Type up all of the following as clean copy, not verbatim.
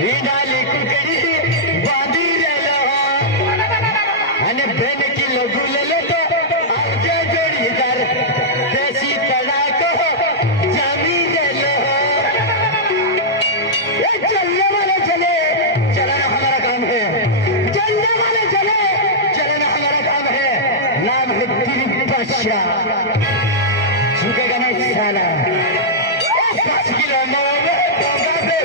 हिंडाली कुकडी बांधिलेलो आणि बेन किलो गुलेलो तो आमच्या जोडीदार देशी तडाक जामी देलो चलने वाले चले चलना हमारा काम है चलने वाले चले चलना हमारा काम है नाम है दिलीप बादशाह झुकेगा नहीं साला 5 किलो मोवे पोंगा पे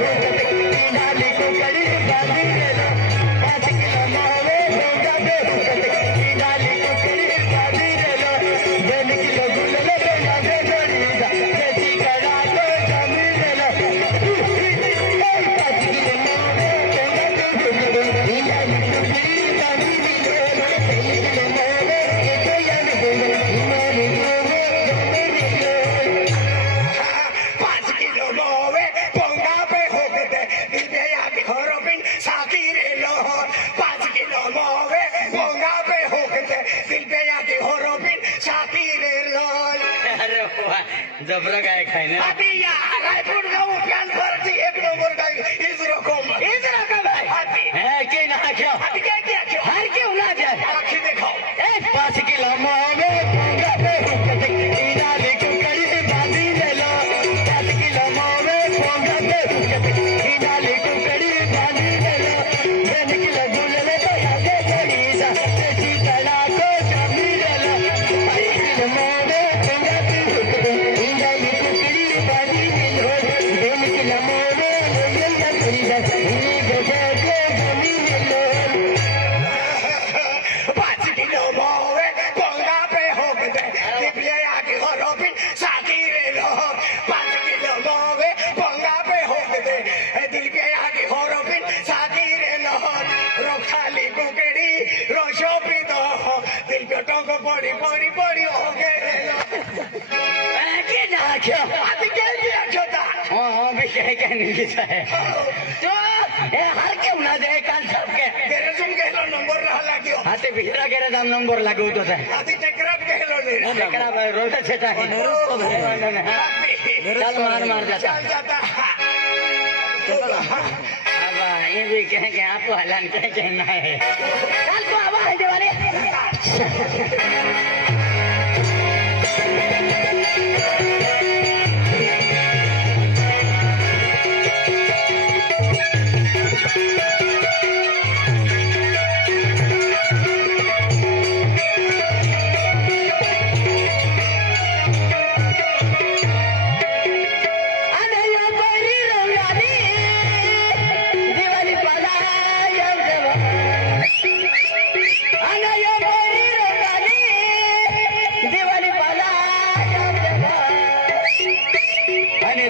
हिंडाली कुकडी बांधिलेलो 5 किलो मोवे पोंगा पे हिंडाली कुकडी बांधिलेलो बेन किलो गुलेलो पोंगा पे जोडीदार देशी तडाक जामी देलो 5 किलो मोवे पोंगा पे हिंडाली कुकडी बांधिलेलो 5 किलो मोवे तो यानी हिमाली मोवे पाच किलो मोवे पोंगा पे होकते दिव्या यादी होरोबिन साकी रे लोहर 5 किलो मोवे पोंगा पे होकते दिव्या यादी होरोबिन साकी रे लोहर अरे वा जबरा काय खाय ना अभी या रायपुर गाँव प्यान भरती 1 नंबर का इजरो को भाई अभी है के ना क्यों अभी क्या क्या क्यों हर क्यों ना जाए आँखें दिखाओ 5 किलो मोवे पोंगा पे हिंडाली कुकडी बांधिलेलो 5 किलो मोवे पोंगा पे हिंडाली कुकडी बांधिलेलो बेन किलो गुलेलो तो यादे जोडीदार देशी तडाक जामी देलो 5 किलो मोवे पोंगा पे हिंडाली कुकडी बांधिलेलो बेन किलो मोवे जोडीदार हिंडाली कुकडी जामी देलो 5 किलो मोवे पोंगा पे होकते दिव्या यादी होरोबिन साकी रे लोहर 5 किलो मोवे पोंगा पे होकते दिव्या यादी होरोबिन साकी रे लोहर रोखाली कुकड़ी रोशो पितो दिल पे टोको पड़ी पड़ी पड़ी हो गए के ना क्यों अभी क्या दिया छोटा हाँ भी कह नहीं लिखा है तो हर क्यों ना दे काल सबके तेरे सुन के लो नंबर रहा लागियो हाते भिरा गेले दाम नंबर लागू तो है आधी चक्रात कहलो ने एकरा रोड छेटा है चल मार जाता चल जाता अब ये भी कह के आप हलन के कहना है चल तो आवाज दे वाले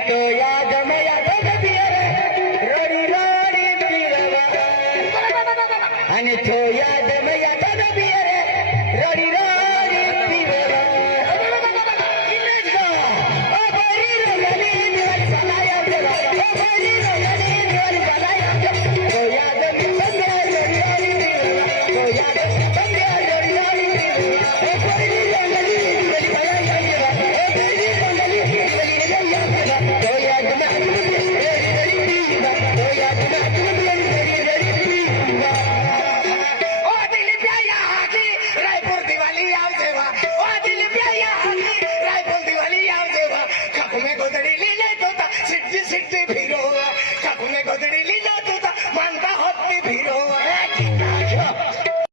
तो याद में याद रोडी रोडी पिरवा आणि तो याद में याद रोडी रोडी पिरवा इमेज का ओ बरी रोडी दिवाली बनाया देवा ओ बरी रोडी दिवाली बनाया तो याद में बंदे रोडी रोडी पिरवा तो याद में बंदे रोडी रोडी पिरवा ओ बरी रोडी दिवाली बनाया देवा ओ बरी रोडी दिवाली बनाया देवा तो याद में तो याद में ओ दिल प्याया की रायपुर दिवाली आव देवा ओ दिल प्याया की रायपुर दिवाली आव देवा काकू में गोदड़ी लीले तोता सिद्धि सिद्धि फिरो काकू में गोदड़ी लीले तोता मानता होती फिरो